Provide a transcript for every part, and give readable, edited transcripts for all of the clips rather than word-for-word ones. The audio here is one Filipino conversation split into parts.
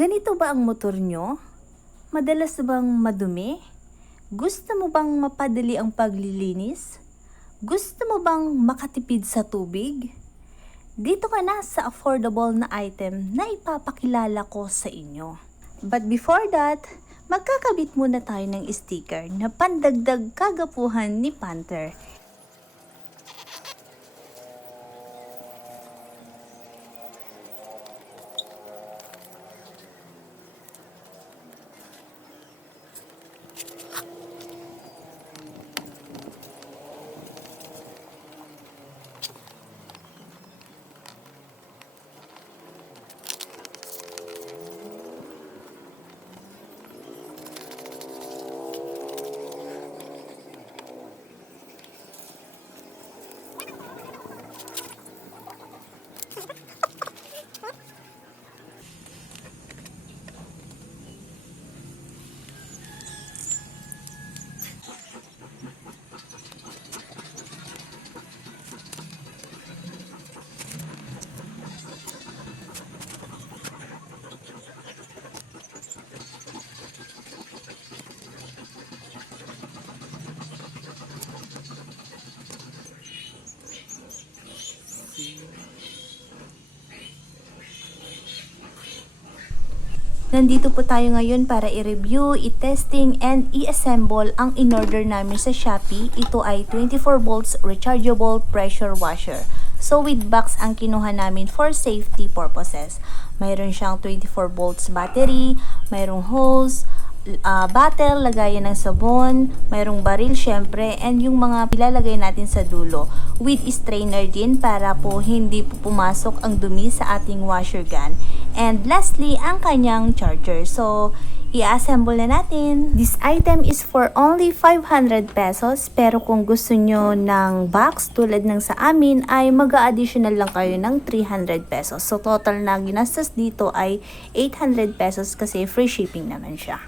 Ganito ba ang motor nyo? Madalas bang madumi? Gusto mo bang mapadali ang paglilinis? Gusto mo bang makatipid sa tubig? Dito ka na sa affordable na item na ipapakilala ko sa inyo. But before that, magkakabit muna tayo ng sticker na pandagdag kagapuhan ni Panther. Nandito po tayo ngayon para i-review, i-testing, and i-assemble ang in-order namin sa Shopee. Ito ay 24 volts rechargeable pressure washer. So with box ang kinuha namin for safety purposes. Mayroon siyang 24 volts battery, mayroong hose, bottle, lagayan ng sabon, mayroong baril syempre, and yung mga ilalagay natin sa dulo with strainer din para po hindi po pumasok ang dumi sa ating washer gun. And lastly, ang kanyang charger. So, i-assemble na natin. This item is for only 500 pesos. Pero kung gusto nyo ng box tulad ng sa amin, ay mag-a-additional lang kayo ng 300 pesos. So, total na ginastos dito ay 800 pesos kasi free shipping naman siya.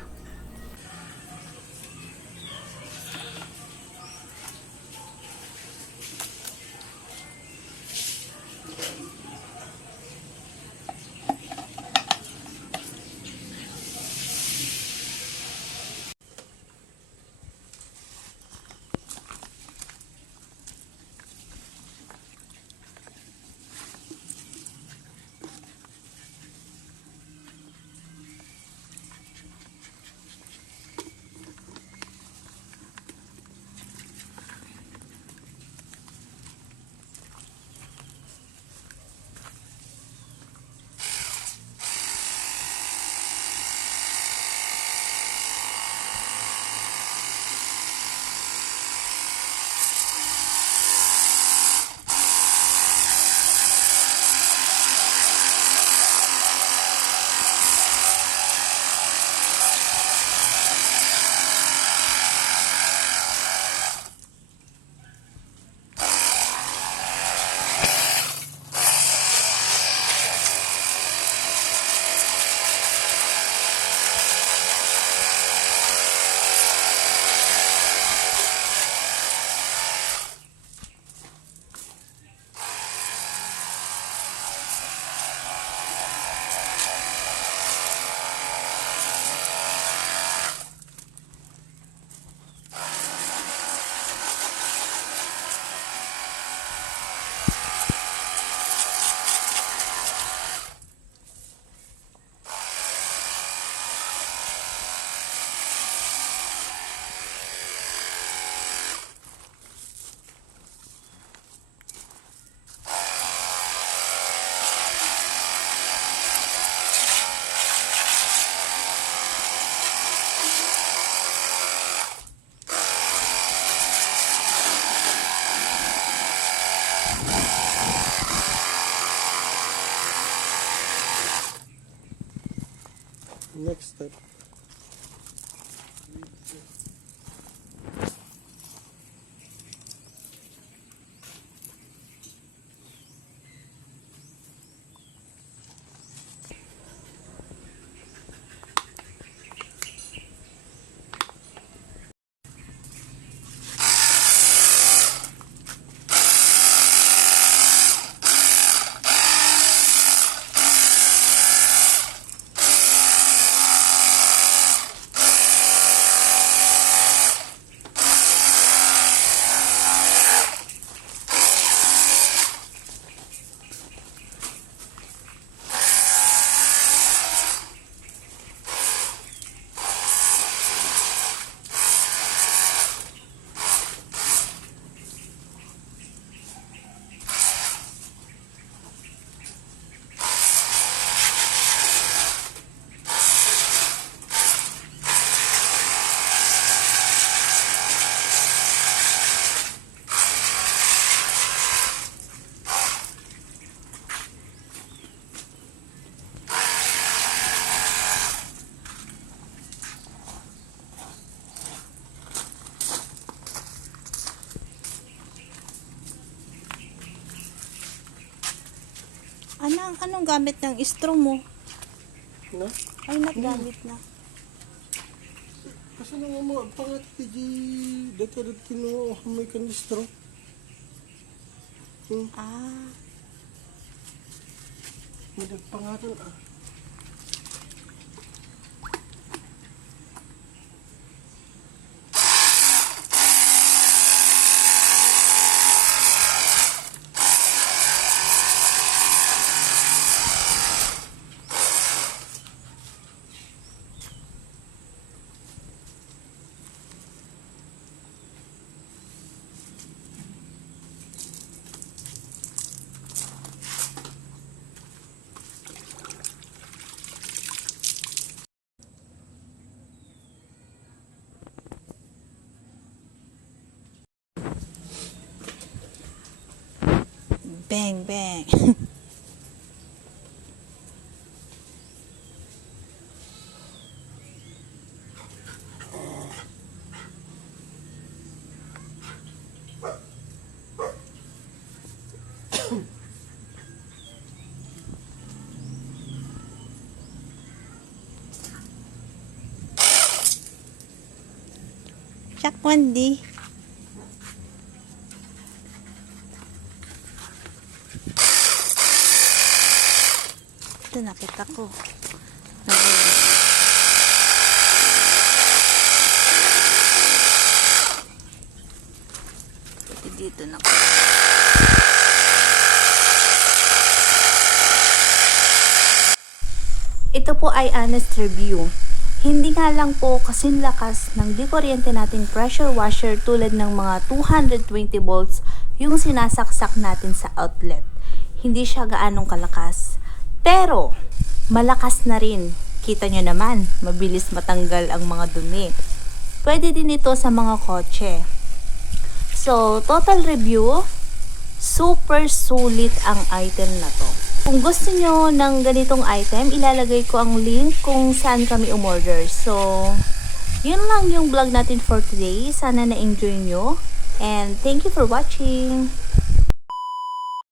Next step. Anong gamit ng straw mo? No? Ay, gamit na. Kasi nang mga pangat di dito kinuha may kanistro. Ah, May nagpangalan ah. bang, bang. Jack Wendy. Ito nakita ko. Pati dito na ko. Ito po ay honest review. Hindi nga lang po kasing lakas ng di kuryente nating pressure washer tulad ng mga 220 volts yung sinasaksak natin sa outlet. Hindi siya gaanong kalakas. Pero, malakas na rin. Kita nyo naman, mabilis matanggal ang mga dumi. Pwede din ito sa mga kotse. So, total review, super sulit ang item na to. Kung gusto nyo ng ganitong item, ilalagay ko ang link kung saan kami umorder. So, yun lang yung vlog natin for today. Sana na-enjoy nyo. And thank you for watching.